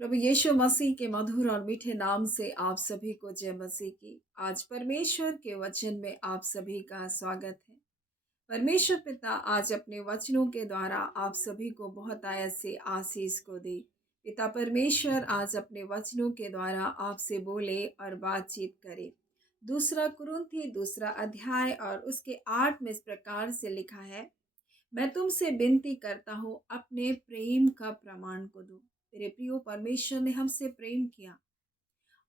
प्रभु यीशु मसीह के मधुर और मीठे नाम से आप सभी को जय मसीह की। आज परमेश्वर के वचन में आप सभी का स्वागत है। परमेश्वर पिता आज अपने वचनों के द्वारा आप सभी को बहुत आयत से आशीष को दे। पिता परमेश्वर आज अपने वचनों के द्वारा आपसे बोले और बातचीत करे। दूसरा कुरिन्थी दूसरा अध्याय और उसके 8 में इस प्रकार से लिखा है, मैं तुमसे विनती करता हूँ अपने प्रेम का प्रमाण को दो। मेरे प्रियो, परमेश्वर ने हमसे प्रेम किया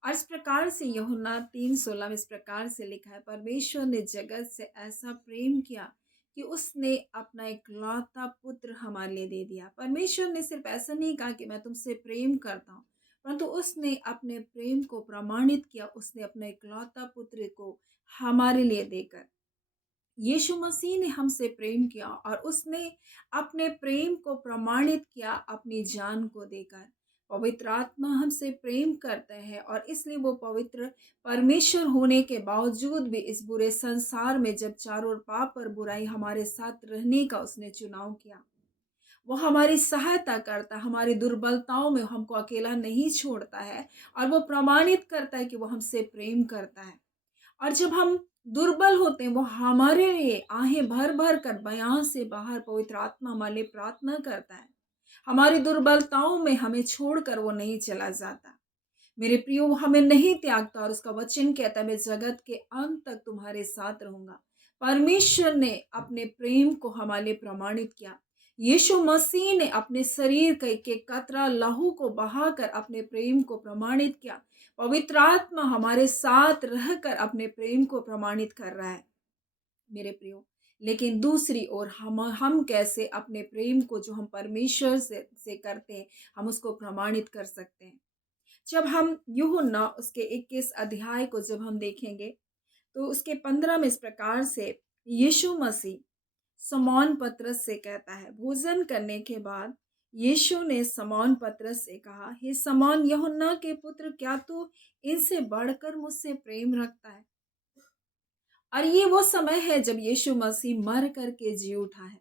और इस प्रकार से यूहन्ना 3:16 में इस प्रकार से लिखा है, परमेश्वर ने जगत से ऐसा प्रेम किया कि उसने अपना इकलौता पुत्र हमारे लिए दे दिया। परमेश्वर ने सिर्फ ऐसा नहीं कहा कि मैं तुमसे प्रेम करता हूँ, परंतु उसने अपने प्रेम को प्रमाणित किया। उसने अपना इकलौता पुत्र को हमारे लिए देकर, यीशु मसीह ने हमसे प्रेम किया और उसने अपने प्रेम को प्रमाणित किया अपनी जान को देकर। पवित्र आत्मा हमसे प्रेम करते हैं और इसलिए वो पवित्र परमेश्वर होने के बावजूद भी इस बुरे संसार में जब चारों ओर पाप और बुराई हमारे साथ रहने का उसने चुनाव किया, वो हमारी सहायता करता है। हमारी दुर्बलताओं में हमको अकेला नहीं छोड़ता है और वो प्रमाणित करता है कि वो हमसे प्रेम करता है। और जब हम दुर्बल होते हैं, वो हमारे लिए आहें भर भर कर बयां से बाहर पवित्र आत्मा हमारे लिए प्रार्थना करता है। हमारी दुर्बलताओं में हमें छोड़कर वो नहीं चला जाता। मेरे प्रियो, वो हमें नहीं त्यागता और उसका वचन कहता है, मैं जगत के अंत तक तुम्हारे साथ रहूंगा। परमेश्वर ने अपने प्रेम को हमारे लिए प्रमाणित किया। यीशु मसीह ने अपने शरीर का एक एक कतरा लहू को बहाकर अपने प्रेम को प्रमाणित किया। पवित्र आत्मा हमारे साथ रहकर अपने प्रेम को प्रमाणित कर रहा है मेरे प्रियो। लेकिन दूसरी ओर हम कैसे अपने प्रेम को जो हम परमेश्वर से करते हैं, हम उसको प्रमाणित कर सकते हैं। जब हम यूहन्ना उसके 21 अध्याय को जब हम देखेंगे, तो उसके 15 में इस प्रकार से यीशु मसीह शमौन पतरस से कहता है, भोजन करने के बाद यीशु ने शमौन पतरस से कहा, हे शमौन यूहन्ना के पुत्र, क्या तू इनसे बढ़कर मुझसे प्रेम रखता है? और ये वो समय है जब यीशु मसीह मर करके जी उठा है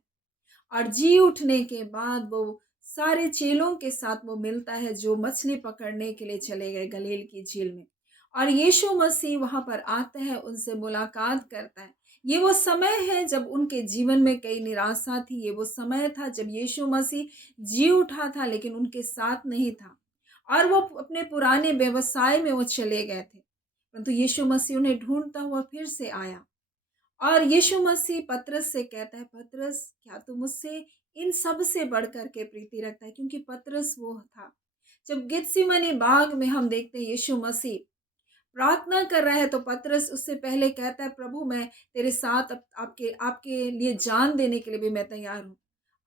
और जी उठने के बाद वो सारे चेलों के साथ वो मिलता है जो मछली पकड़ने के लिए चले गए गलील की झील में। और यीशु मसीह वहां पर आते हैं, उनसे मुलाकात करता है। ये वो समय है जब उनके जीवन में कई निराशा थी। ये वो समय था जब यीशु मसीह जी उठा था लेकिन उनके साथ नहीं था और वो अपने पुराने व्यवसाय में वो चले गए थे। परंतु यीशु मसीह उन्हें ढूंढता हुआ फिर से आया और यीशु मसीह पतरस से कहता है, पतरस, क्या तू मुझसे इन सब से बढ़कर के प्रीति रखता है? क्योंकि पतरस वो था। जब गेतसेमनी बाग में हम देखते हैं यीशु मसीह प्रार्थना कर रहा है, तो पतरस उससे पहले कहता है, प्रभु मैं तेरे साथ आपके आपके लिए जान देने के लिए भी मैं तैयार हूँ।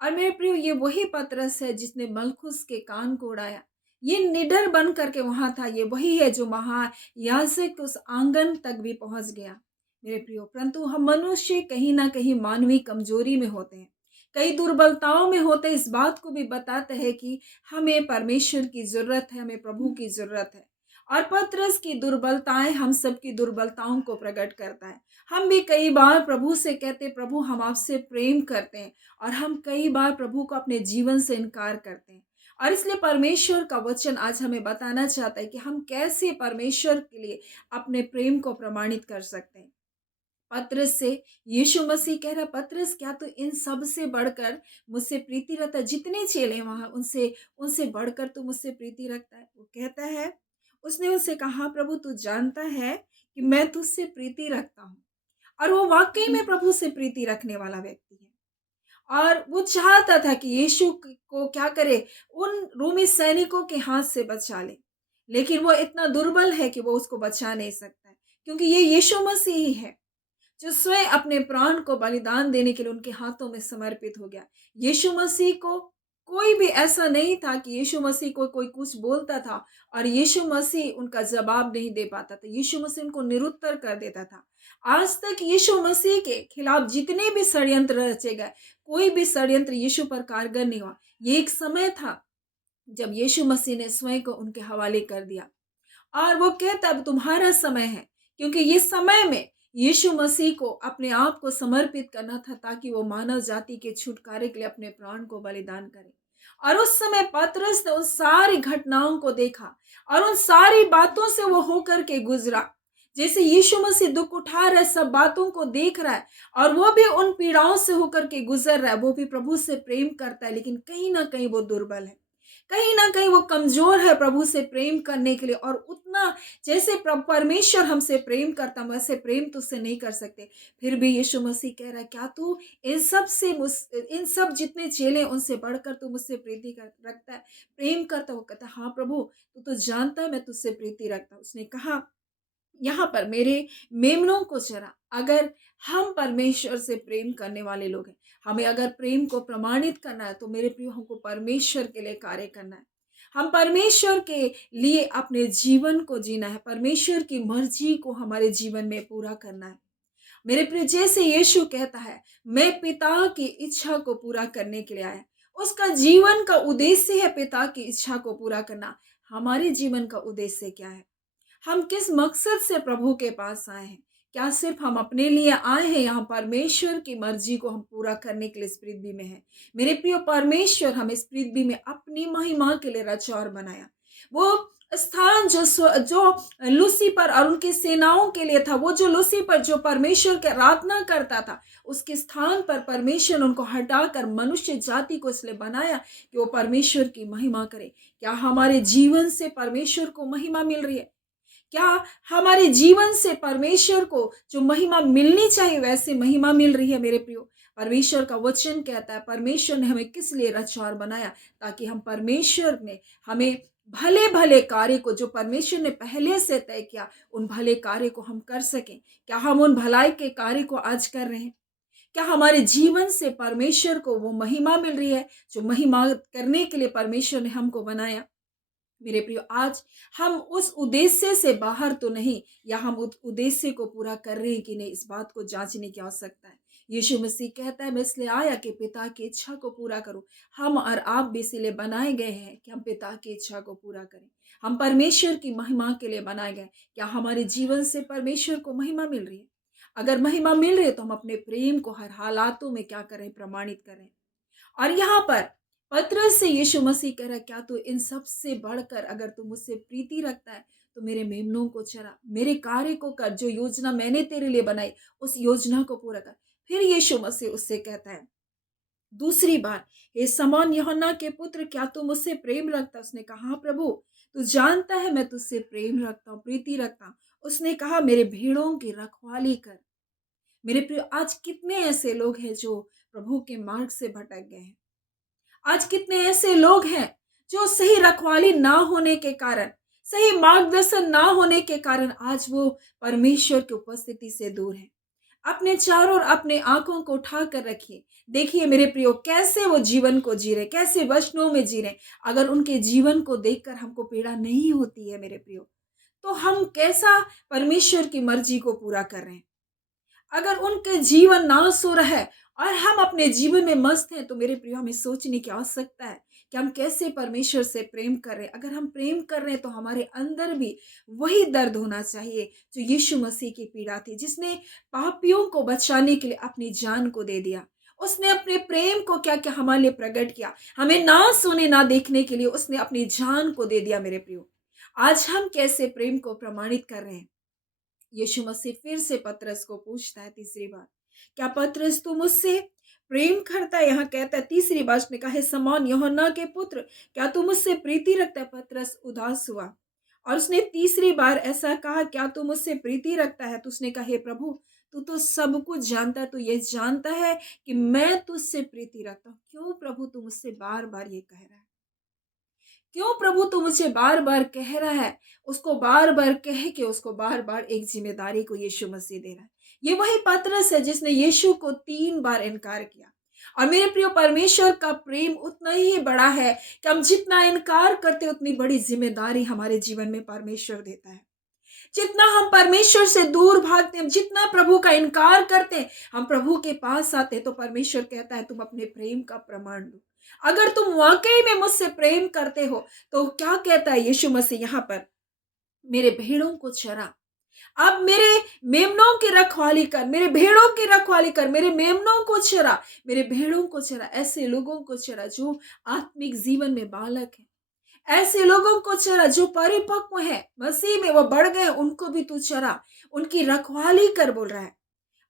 और मेरे प्रियो, ये वही पतरस है जिसने मलखुस के कान को उड़ाया। ये निडर बन करके वहां था। ये वही है जो महायाजक उस आंगन तक भी पहुंच गया मेरे प्रियो। परंतु हम मनुष्य कहीं ना कहीं मानवीय कमजोरी में होते हैं, कई दुर्बलताओं में होते हैं। इस बात को भी बताते हैं कि हमें परमेश्वर की जरूरत है, हमें प्रभु की जरूरत है। और पतरस की दुर्बलताएं हम सबकी दुर्बलताओं को प्रकट करता है। हम भी कई बार प्रभु से कहते, प्रभु हम आपसे प्रेम करते हैं, और हम कई बार प्रभु को अपने जीवन से इनकार करते हैं। और इसलिए परमेश्वर का वचन आज हमें बताना चाहता है कि हम कैसे परमेश्वर के लिए अपने प्रेम को प्रमाणित कर सकते हैं। पतरस से यीशु मसीह कह रहा, पतरस, क्या तू इन सब से बढ़कर मुझसे प्रीति रखता है? जितने चेले वहां, उनसे उनसे बढ़कर तू मुझसे प्रीति रखता है? वो कहता है, उसने उससे कहा, प्रभु तू जानता है कि मैं तुझसे प्रीति रखता हूँ। और वो वाकई में प्रभु से प्रीति रखने वाला व्यक्ति है और वो चाहता था कि यीशु को क्या करे, उन रोमी सैनिकों के हाथ से बचा ले। लेकिन वो इतना दुर्बल है कि वो उसको बचा नहीं सकता है, क्योंकि ये यीशु मसीह ही है जो स्वयं अपने प्राण को बलिदान देने के लिए उनके हाथों में समर्पित हो गया। यीशु मसीह को कोई भी ऐसा नहीं था कि यीशु मसीह को कोई कुछ बोलता था और यीशु मसीह उनका जवाब नहीं दे पाता था। यीशु मसीह उनको निरुत्तर कर देता था। आज तक यीशु मसीह के खिलाफ जितने भी षड्यंत्र रचे गए, कोई भी षड्यंत्र यीशु पर कारगर नहीं हुआ। ये एक समय था जब यीशु मसीह ने स्वयं को उनके हवाले कर दिया और वो कहता, अब तुम्हारा समय है, क्योंकि ये समय में यीशु मसीह को अपने आप को समर्पित करना था ताकि वो मानव जाति के छुटकारे के लिए अपने प्राण को बलिदान करे। और उस समय पतरस ने उन सारी घटनाओं को देखा और उन सारी बातों से वो होकर के गुजरा। जैसे यीशु मसीह दुख उठा रहा है, सब बातों को देख रहा है और वो भी उन पीड़ाओं से होकर के गुजर रहा है। वो भी प्रभु से प्रेम करता है, लेकिन कहीं ना कहीं वो दुर्बल है, कहीं ना कहीं वो कमजोर है प्रभु से प्रेम करने के लिए। और उतना जैसे परमेश्वर हमसे प्रेम करता, हम वैसे प्रेम तो उससे नहीं कर सकते। फिर भी यीशु मसीह कह रहा है, क्या तू इन सब से इन सब जितने चेले उनसे बढ़कर तू मुझसे प्रीति रखता है, प्रेम करता? वो कहता है, हाँ प्रभु, तू तो जानता है मैं तुझसे प्रीति रखता हूँ। उसने कहा, यहाँ पर मेरे मेमनों को चरा। अगर हम परमेश्वर से प्रेम करने वाले लोग हैं, हमें अगर प्रेम को प्रमाणित करना है, तो मेरे प्रियो हमको परमेश्वर के लिए कार्य करना है। हम परमेश्वर के लिए अपने जीवन को जीना है, परमेश्वर की मर्जी को हमारे जीवन में पूरा करना है। मेरे प्रिय, जैसे यीशु कहता है, मैं पिता की इच्छा को पूरा करने के लिए आया। उसका जीवन का उद्देश्य है पिता की इच्छा को पूरा करना। हमारे जीवन का उद्देश्य क्या है? हम किस मकसद से प्रभु के पास आए हैं? क्या सिर्फ हम अपने लिए आए हैं? यहाँ परमेश्वर की मर्जी को हम पूरा करने के लिए इस पृथ्वी में है। मेरे प्रिय, परमेश्वर हमें इस पृथ्वी में अपनी महिमा के लिए रचा और बनाया। वो स्थान जो लूसीफर और उनकी सेनाओं के लिए था, वो जो लूसीफर जो परमेश्वर की आराधना करता था, उसके स्थान पर परमेश्वर उनको हटाकर मनुष्य जाति को इसलिए बनाया कि वो परमेश्वर की महिमा करे। क्या हमारे जीवन से परमेश्वर को महिमा मिल रही है? क्या हमारे जीवन से परमेश्वर को जो महिमा मिलनी चाहिए वैसे महिमा मिल रही है? मेरे प्रियो, परमेश्वर का वचन कहता है, परमेश्वर ने हमें किस लिए रचा और बनाया? ताकि हम परमेश्वर ने हमें भले भले कार्य को जो परमेश्वर ने पहले से तय किया, उन भले कार्य को हम कर सकें। क्या हम उन भलाई के कार्य को आज कर रहे हैं? क्या हमारे जीवन से परमेश्वर को वो महिमा मिल रही है जो महिमा करने के लिए परमेश्वर ने हमको बनाया? मेरे प्रियो, आज हम उस उद्देश्य से बाहर तो नहीं, या हम उस उद्देश्य को पूरा कर रहे हैं कि नहीं, इस बात को जांचने की आवश्यकता है। यीशु मसीह कहता है, मैं इसलिए आया कि पिता की इच्छा को पूरा करूं। हम और आप भी इसलिए बनाए गए हैं कि हम पिता की इच्छा को पूरा करें। हम परमेश्वर की महिमा के लिए बनाए गए। क्या हमारे जीवन से परमेश्वर को महिमा मिल रही है? अगर महिमा मिल रही है, तो हम अपने प्रेम को हर हालातों में क्या करें? प्रमाणित करें। और यहाँ पर पतरस से यीशु मसीह कह रहा है, क्या तू इन सब से बढ़कर अगर तू मुझसे प्रीति रखता है, तो मेरे मेमनों को चरा, मेरे कार्य को कर, जो योजना मैंने तेरे लिए बनाई उस योजना को पूरा कर। फिर यीशु मसीह उससे कहता है दूसरी बार, हे शमौन यूहन्ना के पुत्र, क्या तू मुझसे प्रेम रखता? उसने कहा, हाँ प्रभु, तू जानता है मैं तुझसे प्रेम रखता हूँ, प्रीति रखता हूँ। उसने कहा, मेरे भेड़ों की रखवाली कर। मेरे प्रिय, आज कितने ऐसे लोग हैं जो प्रभु के मार्ग से भटक गए हैं। आज कितने ऐसे लोग हैं जो सही रखवाली ना होने के कारण, सही मार्गदर्शन ना होने के कारण आज वो परमेश्वर की उपस्थिति से दूर है। अपने चारों ओर अपने आंखों को उठा कर रखिए, देखिए मेरे प्रियो, कैसे वो जीवन को जी रहे, कैसे वचनों में जी रहे। अगर उनके जीवन को देखकर हमको पीड़ा नहीं होती है मेरे प्रियो, तो हम कैसा परमेश्वर की मर्जी को पूरा कर रहे हैं? अगर उनके जीवन नाश हो रहा है और हम अपने जीवन में मस्त हैं, तो मेरे प्रियो, हमें सोचने की आवश्यकता है कि हम कैसे परमेश्वर से प्रेम कर रहे हैं। अगर हम प्रेम कर रहे हैं, तो हमारे अंदर भी वही दर्द होना चाहिए जो यीशु मसीह की पीड़ा थी, जिसने पापियों को बचाने के लिए अपनी जान को दे दिया। उसने अपने प्रेम को क्या क्या हमारे लिए प्रकट किया, हमें ना सुने ना देखने के लिए उसने अपनी जान को दे दिया। मेरे प्रियो, आज हम कैसे प्रेम को प्रमाणित कर रहे हैं? यीशु मसीह फिर से पतरस को पूछता है तीसरी बार, क्या पतरस तू मुझसे प्रेम करता है? यहाँ कहता है तीसरी बार, उसने कहा, हे शमौन यूहन्ना के पुत्र, क्या तू मुझसे प्रीति रखता है? पतरस उदास हुआ और उसने तीसरी बार ऐसा कहा, क्या तू मुझसे प्रीति रखता है? तो उसने कहा, हे प्रभु, तू तो सब कुछ जानता है, तू ये जानता है कि मैं तुझसे प्रीति रखता हूँ। क्यों प्रभु तू मुझसे बार बार ये कह रहा है? क्यों प्रभु तू मुझे बार बार कह रहा है? उसको बार बार कह के उसको बार बार एक जिम्मेदारी को यीशु मसीह दे रहा है। ये वही पतरस है जिसने यीशु को 3 बार इनकार किया। और मेरे प्रिय, परमेश्वर का प्रेम उतना ही बड़ा है कि हम जितना इनकार करते उतनी बड़ी जिम्मेदारी हमारे जीवन में परमेश्वर देता है। जितना हम परमेश्वर से दूर भागते हैं, जितना प्रभु का इनकार करते हैं, हम प्रभु के पास आते हैं, तो परमेश्वर कहता है, तुम अपने प्रेम का प्रमाण दो। अगर तुम वाकई में मुझसे प्रेम करते हो, तो क्या कहता है यीशु मसीह यहाँ पर, मेरे भेड़ों को चरा। अब मेरे मेमनों की रखवाली कर, मेरे भेड़ों की रखवाली कर, मेरे मेमनों को चरा, मेरे भेड़ों को चरा। ऐसे लोगों को चरा जो आत्मिक जीवन में बालक है, ऐसे लोगों को चरा जो परिपक्व है, मसीह में वो बढ़ गए, उनको भी तू चरा, उनकी रखवाली कर बोल रहा है।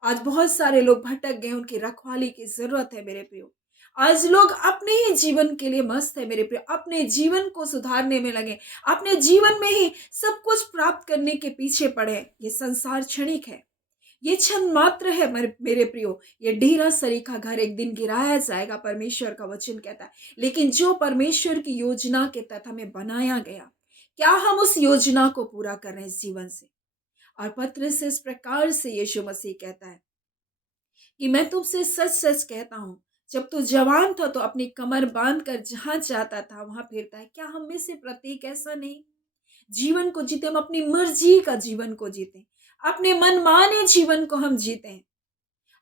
आज बहुत सारे लोग भटक गए, उनकी रखवाली की जरूरत है मेरे प्रियो। आज लोग अपने ही जीवन के लिए मस्त है मेरे प्रियो, अपने जीवन को सुधारने में लगे, अपने जीवन में ही सब कुछ प्राप्त करने के पीछे पड़े। ये संसार क्षणिक है, ये क्षण मात्र है मेरे प्रियो। ये ढीरा सरीखा घर एक दिन गिराया जाएगा, परमेश्वर का वचन कहता है। लेकिन जो परमेश्वर की योजना के तहत हमें बनाया गया, क्या हम उस योजना को पूरा कर रहे हैं इस जीवन से? और पत्र से इस प्रकार से यीशु मसीह कहता है कि मैं तुमसे सच सच कहता हूं, जब तू जवान था तो अपनी कमर बांध कर जहां चाहता था वहां फिरता है। क्या हम में से प्रत्येक ऐसा नहीं जीवन को जीते? हम अपनी मर्जी का जीवन को जीते, अपने मनमाने जीवन को हम जीते हैं।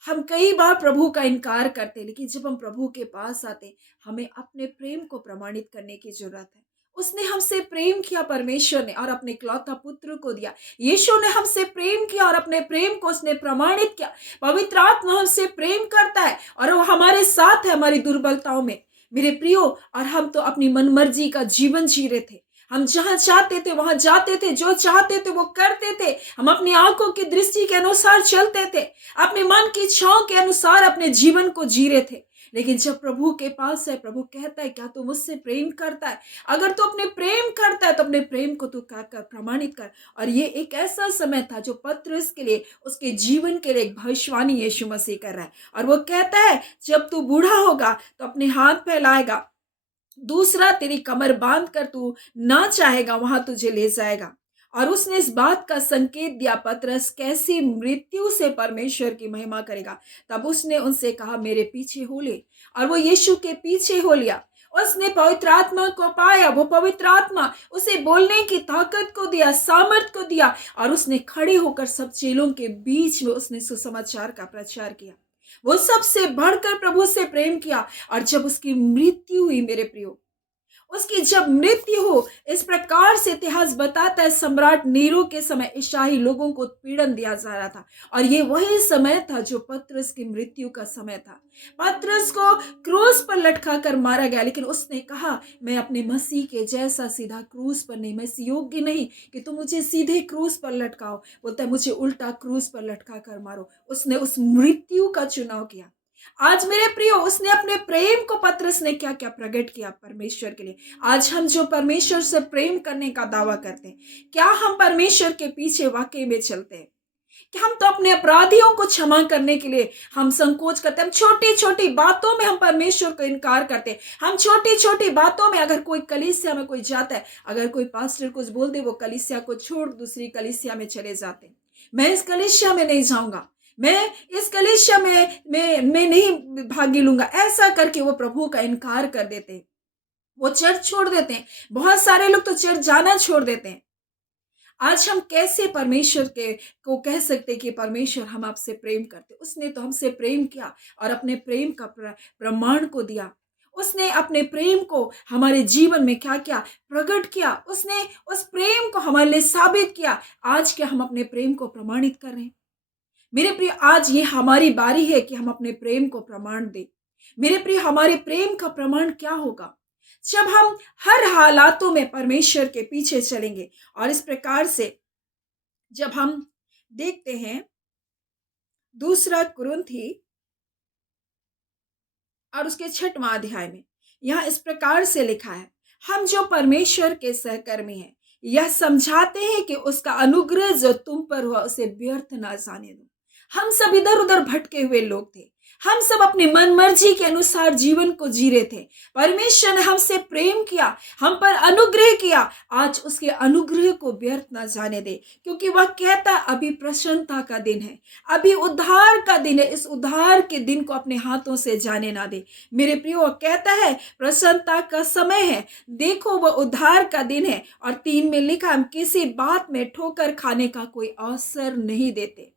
हम कई बार प्रभु का इनकार करते हैं, लेकिन जब हम प्रभु के पास आते, हमें अपने प्रेम को प्रमाणित करने की जरूरत है। उसने हमसे प्रेम किया परमेश्वर ने, और अपने इकलौता पुत्र को दिया। यीशु ने हमसे प्रेम किया और अपने प्रेम को उसने प्रमाणित किया। पवित्र आत्मा हमसे प्रेम करता है और वो हमारे साथ है हमारी दुर्बलताओं में मेरे प्रियो। और हम तो अपनी मनमर्जी का जीवन जी रहे थे, हम जहां चाहते थे वहां जाते थे, जो चाहते थे वो करते थे, हम अपनी आंखों की दृष्टि के अनुसार चलते थे, अपने मन की इच्छाओं के अनुसार अपने जीवन को जी रहे थे। लेकिन जब प्रभु के पास है, प्रभु कहता है क्या तू मुझसे प्रेम करता है? अगर तू अपने प्रेम करता है तो अपने प्रेम को तू क्या कर, प्रमाणित कर। और ये एक ऐसा समय था जो पत्रस के लिए, उसके जीवन के लिए एक भविष्यवाणी यीशु मसीह कर रहा है। और वो कहता है जब तू बूढ़ा होगा तो अपने हाथ फैलाएगा, दूसरा तेरी कमर बांध कर तू ना चाहेगा वहां तुझे ले जाएगा। और उसने इस बात का संकेत दिया, पतरस कैसी मृत्यु से परमेश्वर की महिमा करेगा। तब उसने उनसे कहा मेरे पीछे हो ले, और वो यीशु के पीछे हो लिया। उसने पवित्र आत्मा को पाया, वो पवित्र आत्मा उसे बोलने की ताकत को दिया, सामर्थ को दिया, और उसने खड़े होकर सब चेलों के बीच में उसने सुसमाचार का प्रचार किया। वो सबसे बढ़कर प्रभु से प्रेम किया। और जब उसकी मृत्यु हुई मेरे प्रियो, उसकी जब मृत्यु हो, इस प्रकार से इतिहास बताता है, सम्राट नीरो के समय ईसाई लोगों को उत्पीड़न दिया जा रहा था। और ये वही समय था जो पतरस की मृत्यु का समय था। पतरस को क्रूस पर लटका कर मारा गया, लेकिन उसने कहा मैं अपने मसीह के जैसा सीधा क्रूस पर नहीं, मैं योग्य नहीं कि तुम मुझे सीधे क्रूस पर लटकाओ। बोलता है मुझे उल्टा क्रूस पर लटका कर मारो। उसने उस मृत्यु का चुनाव किया। आज मेरे प्रियो, उसने अपने प्रेम को पतरस ने क्या क्या प्रकट किया परमेश्वर के लिए। आज हम जो परमेश्वर से प्रेम करने का दावा करते हैं, क्या हम परमेश्वर के पीछे वाकई में चलते हैं? कि हम तो अपने अपराधियों को क्षमा करने के लिए हम संकोच करते हैं। हम छोटी छोटी बातों में हम परमेश्वर को इनकार करते हैं। हम छोटी छोटी बातों में, अगर कोई कलीसिया में कोई जाता है, अगर कोई पास्टर कुछ बोल दे, वो कलीसिया को छोड़ दूसरी कलीसिया में चले जाते हैं। मैं इस कलीसिया में नहीं जाऊंगा, मैं इस कलीसिया में मैं नहीं भागी लूंगा, ऐसा करके वो प्रभु का इनकार कर देते हैं। वो चर्च छोड़ देते हैं। बहुत सारे लोग तो चर्च जाना छोड़ देते हैं। आज हम कैसे परमेश्वर के को कह सकते कि परमेश्वर हम आपसे प्रेम करते? उसने तो हमसे प्रेम किया और अपने प्रेम का प्रमाण को दिया। उसने अपने प्रेम को हमारे जीवन में क्या किया? प्रकट किया। उसने उस प्रेम को हमारे लिए साबित किया। आज क्या हम अपने प्रेम को प्रमाणित कर रहे हैं? मेरे प्रिय, आज ये हमारी बारी है कि हम अपने प्रेम को प्रमाण दें। मेरे प्रिय, हमारे प्रेम का प्रमाण क्या होगा? जब हम हर हालातों में परमेश्वर के पीछे चलेंगे। और इस प्रकार से जब हम देखते हैं दूसरा कुरिन्थी और उसके 6वां अध्याय में, यहाँ इस प्रकार से लिखा है, हम जो परमेश्वर के सहकर्मी हैं, यह समझाते हैं कि उसका अनुग्रह जो तुम पर हुआ उसे व्यर्थ ना जाने दो। हम सब इधर उधर भटके हुए लोग थे। हम सब अपनी मन मर्जी के अनुसार जीवन को जी रहे थे। परमेश्वर ने हमसे प्रेम किया, हम पर अनुग्रह किया। आज उसके अनुग्रह को व्यर्थ ना जाने दे, क्योंकि वह कहता अभी प्रसन्नता का दिन है, अभी उद्धार का दिन है। इस उद्धार के दिन को अपने हाथों से जाने ना दे मेरे प्रियो। वह कहता है प्रसन्नता का समय है, देखो वह उद्धार का दिन है। और 3 में लिखा, हम किसी बात में ठोकर खाने का कोई अवसर नहीं देते।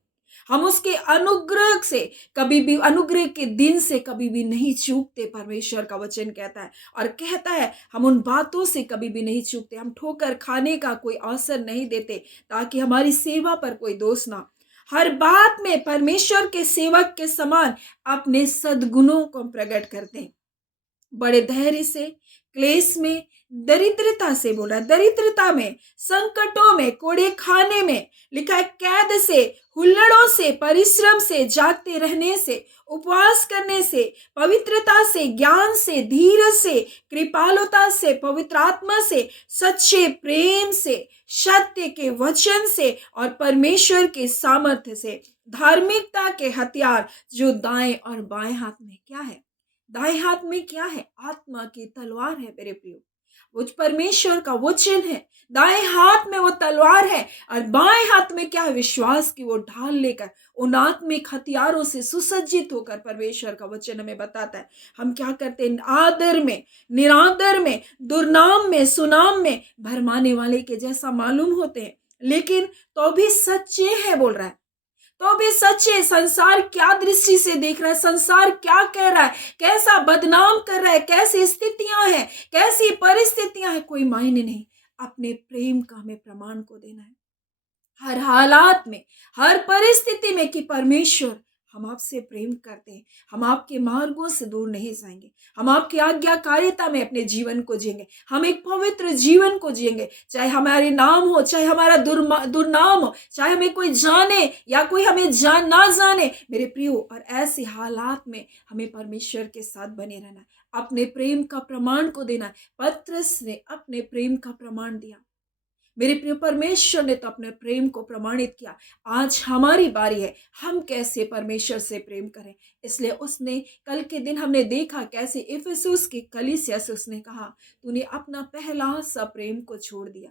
हम उसके अनुग्रह से कभी भी, अनुग्रह के दिन से कभी भी नहीं चूकते। परमेश्वर का वचन कहता है और कहता है हम उन बातों से कभी भी नहीं चूकते। हम ठोकर खाने का कोई अवसर नहीं देते ताकि हमारी सेवा पर कोई दोष ना। हर बात में परमेश्वर के सेवक के समान अपने सद्गुणों को प्रकट करते हैं। बड़े धैर्य से, क्लेश में, दरिद्रता से, बोला दरिद्रता में, संकटों में, कोड़े खाने में, लिखा है कैद से, हुल्लड़ों से, परिश्रम से, जागते रहने से, उपवास करने से, पवित्रता से, ज्ञान से, धीरज से, कृपालुता से, पवित्र आत्मा से, सच्चे प्रेम से, सत्य के वचन से और परमेश्वर के सामर्थ्य से, धार्मिकता के हथियार जो दाएं और बाएं हाथ में क्या है? दाएं हाथ में क्या है? आत्मा की तलवार है मेरे प्रियो, वो परमेश्वर का वचन है। दाएं हाथ में वो तलवार है और बाएं हाथ में क्या है? विश्वास की वो ढाल लेकर उन आत्मिक हथियारों से सुसज्जित होकर परमेश्वर का वचन हमें बताता है हम क्या करते हैं? आदर में, निरादर में, दुर्नाम में, सुनाम में भरमाने वाले के जैसा मालूम होते हैं, लेकिन तो भी सच्चे हैं बोल रहा है। तो भी सच्चे। संसार क्या दृष्टि से देख रहा है, संसार क्या कह रहा है, कैसा बदनाम कर रहा है, कैसी स्थितियां हैं, कैसी परिस्थितियां हैं, कोई मायने नहीं। अपने प्रेम का हमें प्रमाण को देना है हर हालात में, हर परिस्थिति में कि परमेश्वर हम आपसे प्रेम करते हैं, हम आपके मार्गों से दूर नहीं जाएंगे, हम आपकी आज्ञाकारिता में अपने जीवन को जिएंगे, हम एक पवित्र जीवन को जिएंगे। चाहे हमारे नाम हो, चाहे हमारा दुर्नाम हो, चाहे हमें कोई जाने या कोई हमें ना जाने मेरे प्रियो, और ऐसे हालात में हमें परमेश्वर के साथ बने रहना है, अपने प्रेम का प्रमाण को देना है। पतरस ने अपने प्रेम का प्रमाण दिया मेरे प्रिय। परमेश्वर ने तो अपने प्रेम को प्रमाणित किया। आज हमारी बारी है हम कैसे परमेश्वर से प्रेम करें। इसलिए उसने, कल के दिन हमने देखा कैसे इफिसुस की कलीसिया से उसने कहा तूने अपना पहला सा प्रेम को छोड़ दिया।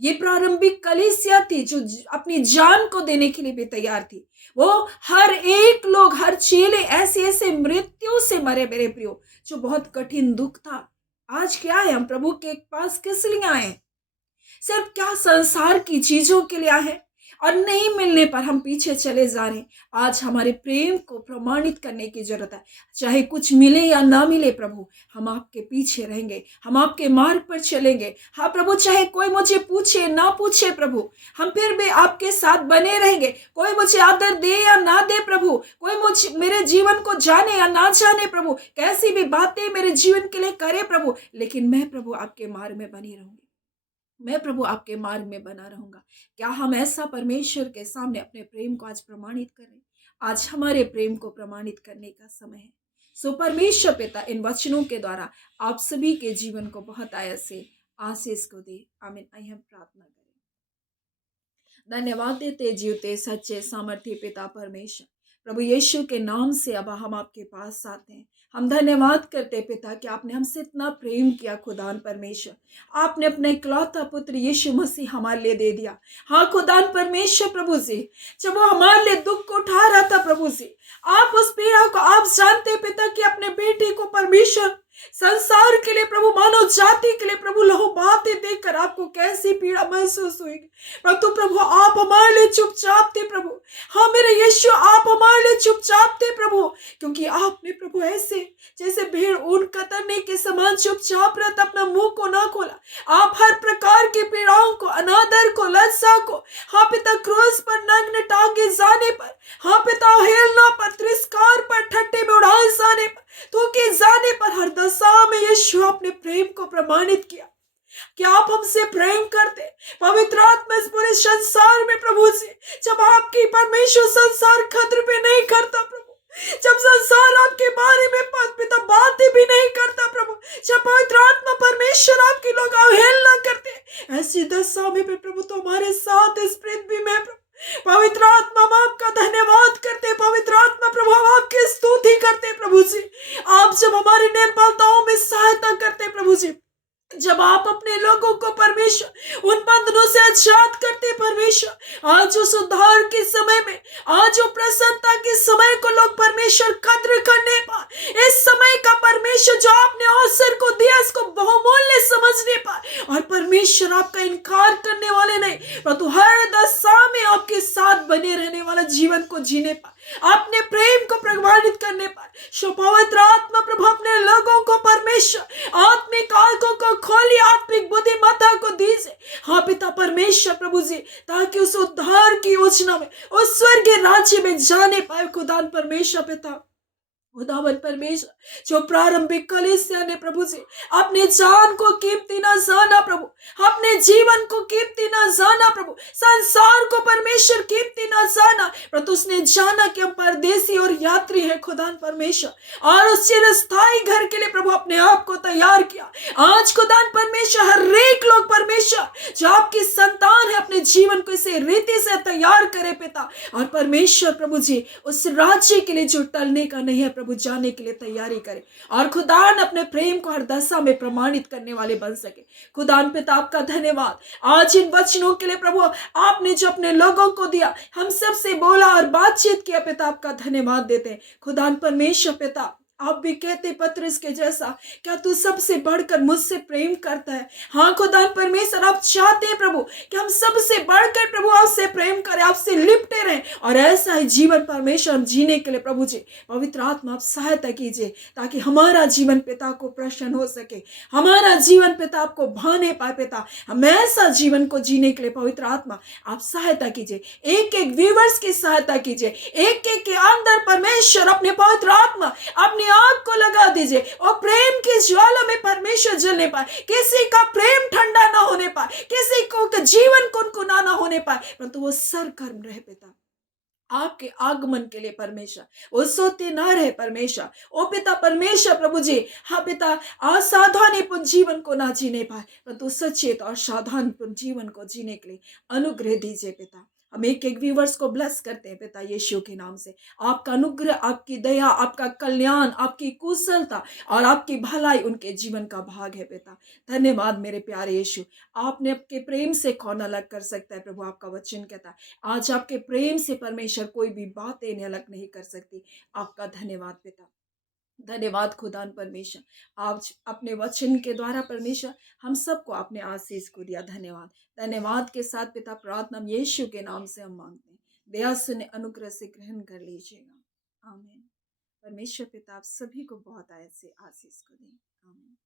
ये प्रारंभिक कलीसिया थी जो अपनी जान को देने के लिए भी तैयार थी। वो हर एक लोग, हर चेले ऐसे ऐसे मृत्यु से मरे मेरे प्रियो, जो बहुत कठिन दुख था। आज क्या है? हम प्रभु के पास किस लिए आए हैं? सिर्फ क्या संसार की चीजों के लिए आए और नहीं मिलने पर हम पीछे चले जा रहे हैं। आज हमारे प्रेम को प्रमाणित करने की जरूरत है। चाहे कुछ मिले या ना मिले प्रभु, हम आपके पीछे रहेंगे, हम आपके मार्ग पर चलेंगे। हाँ प्रभु, चाहे कोई मुझे पूछे ना पूछे प्रभु, हम फिर भी आपके साथ बने रहेंगे। कोई मुझे आदर दे या ना दे प्रभु, कोई मुझे मेरे जीवन को जाने या ना जाने प्रभु, कैसी भी बातें मेरे जीवन के लिए करे प्रभु, लेकिन मैं प्रभु आपके मार्ग में बनी रहूंगी, मैं प्रभु आपके मार्ग में बना रहूंगा। क्या हम ऐसा परमेश्वर के सामने अपने प्रेम को आज प्रमाणित करें? आज हमारे प्रेम को प्रमाणित करने का समय है। सो परमेश्वर पिता इन वचनों के द्वारा आप सभी के जीवन को बहुत आयत से आशीष को दे। आमीन। आइए हम प्रार्थना करें। धन्यवाद देते जीवते सच्चे सामर्थ्य पिता परमेश्वर, प्रभु यीशु के नाम से अब हम आपके पास आते हैं। हम धन्यवाद करते पिता कि आपने हमसे इतना प्रेम किया। खुदान परमेश्वर, आपने अपने इकलौता पुत्र यीशु मसीह हमारे लिए दे दिया। हाँ खुदान परमेश्वर प्रभु जी, जब वो हमारे लिए दुख को उठा रहा था प्रभु जी, आप उस पीड़ा को आप जानते पिता कि अपने बेटे को परमेश्वर संसार के लिए प्रभु, मानव जाति के लिए प्रभु लहू बहाते देखकर आपको कैसी पीड़ा महसूस हुई। परंतु प्रभु आप हमारे लिए चुपचाप थे प्रभु। हाँ मेरे यीशु, आप हमारे लिए चुपचाप थे प्रभु, क्योंकि आपने प्रभु ऐसे जैसे भेड़ ऊन कतरने के समान चुपचाप रहता अपना मुंह को ना खोला। आप हर प्रकार की पीड़ाओं को, अनादर को, लज्जा को, हाँ पिता क्रूस पर नग्न टांगे जाने पर, हाँ पिता अवहेलना पर, तिरस्कार पर, ठट्टे में उड़ाए जाने पर, थूके जाने पर, हर दशा में यीशु आपने प्रेम को प्रमाणित किया कि आप हमसे प्रेम करते। पवित्र आत्मा इस पूरे संसार में प्रभु से, जब आपकी परमेश्वर संसार खतरे पे नहीं करता प्रभु, जब संसार आपके बारे में पिता बातें भी नहीं करता प्रभु, जब पवित्र आत्मा परमेश्वर आपके लोग अवहेलना करते, ऐसी दशा में भी प्रभु तो हमारे साथ इस पृथ्वी में प्रभु। पवित्र आत्मा हम आपका धन्यवाद करते। पवित्र आत्मा प्रभु हम आपकी स्तुति करते प्रभु जी। आप जब हमारी निर्बलताओं में सहायता करते प्रभु जी, जब आप अपने लोगों को परमेश्वर उन बंधनों से आजाद करते परमेश्वर, आज उस उद्धार के समय में, आज जो प्रसन्नता के समय को लोग परमेश्वर कद्र करने पाए, इस समय का परमेश्वर जो आपने अवसर को दिया इसको बहुमूल्य समझने पाए, और परमेश्वर आपका इनकार करने वाले नहीं, परंतु हर दशा में आपके साथ बने रहने वाला जीवन को जीने पाए, अपने प्रेम को प्रमाणित करने पाए। शो पवित्र आत्मा प्रभु अपने लोगों को परमेश्वर आत्मिक आंखों को खोली, आत्मिक बुद्धिमत्ता को दीजिए। हाँ पिता परमेश्वर प्रभु जी, ताकि उस उद्धार की योजना में, उस स्वर्गीय राज्य में जाने पाए खुदान परमेश्वर पिता। खुदावन परमेश्वर, जो प्रारंभिक कलीसिया ने प्रभु जी अपने जान को कीमती ना जाना प्रभु, अपने जीवन को कीमती ना जाना प्रभु, संसार को परमेश्वर कीमती ना जाना, परंतु उसने जाना कि हम परदेसी और यात्री हैं खुदान परमेश्वर, और उस चिरस्थायी घर के लिए प्रभु अपने आप को तैयार किया। आज खुदान परमेश्वर हर एक लोग परमेश्वर जो आपकी संतान है अपने जीवन को इसे रीति से तैयार करे पिता, और परमेश्वर प्रभु जी उस राज्य के लिए जो टलने का नहीं है प्रभु, जाने के लिए तैयारी करे, और खुदान अपने प्रेम को हर दशा में प्रमाणित करने वाले बन सके। खुदान पिता आपका धन्यवाद आज इन वचनों के लिए प्रभु, आपने जो अपने लोगों को दिया, हम सबसे बोला और बातचीत किया पिता, आपका धन्यवाद देते हैं। खुदान परमेश्वर पिता, आप भी कहते पत्रस के जैसा, क्या तू सबसे बढ़कर मुझसे प्रेम करता है? हाँ खुदा परमेश्वर, आप चाहते हैं प्रभु कि हम सबसे बढ़कर प्रभु आपसे प्रेम करें, आपसे लिपटे रहें, और ऐसा ही जीवन परमेश्वर हम जीने के लिए प्रभु जी पवित्र आत्मा आप सहायता कीजिए, ताकि हमारा जीवन पिता को प्रसन्न हो सके, हमारा जीवन पिता आपको भाने पाए पिता। हम ऐसा जीवन को जीने के लिए पवित्र आत्मा आप सहायता कीजिए, एक एक व्यूवर्स की सहायता कीजिए, एक एक के अंदर परमेश्वर अपने पवित्र आत्मा अपनी आग को लगा दीजिए, और प्रेम की ज्वाला में परमेश्वर जलने पाए, किसी का प्रेम ठंडा ना होने पाए, किसी को जीवन कुनकुना ना होने पाए, परंतु वो सरगर्म रहे पिता आपके आगमन के लिए परमेश्वर, वो सोते ना रहे परमेश्वर। ओ पिता परमेश्वर प्रभु जी, हाँ पिता असावधानीपूर्ण जीवन को ना जीने पाए, परंतु सचेत और सावधानपूर्ण जीवन को जीने के लिए अनुग्रह दीजिए पिता। हम एक एक व्यूवर्स को ब्लेस करते हैं पिता यीशु के नाम से। आपका अनुग्रह, आपकी दया, आपका कल्याण, आपकी कुशलता और आपकी भलाई उनके जीवन का भाग है पिता। धन्यवाद मेरे प्यारे यीशु, आपने आपके प्रेम से कौन अलग कर सकता है प्रभु, आपका वचन कहता है आज आपके प्रेम से परमेश्वर कोई भी बातें इन्हें अलग नहीं कर सकती। आपका धन्यवाद पिता, धन्यवाद खुदान परमेश्वर, आज अपने वचन के द्वारा परमेश्वर हम सबको आपने आशीष को दिया। धन्यवाद, धन्यवाद के साथ पिता प्रार्थना हम यीशु के नाम से हम मांगते हैं, दया सुने अनुग्रह से ग्रहण कर लीजिएगा। आमीन। परमेश्वर पिता आप सभी को बहुत आयत से आशीष को दें। आमीन।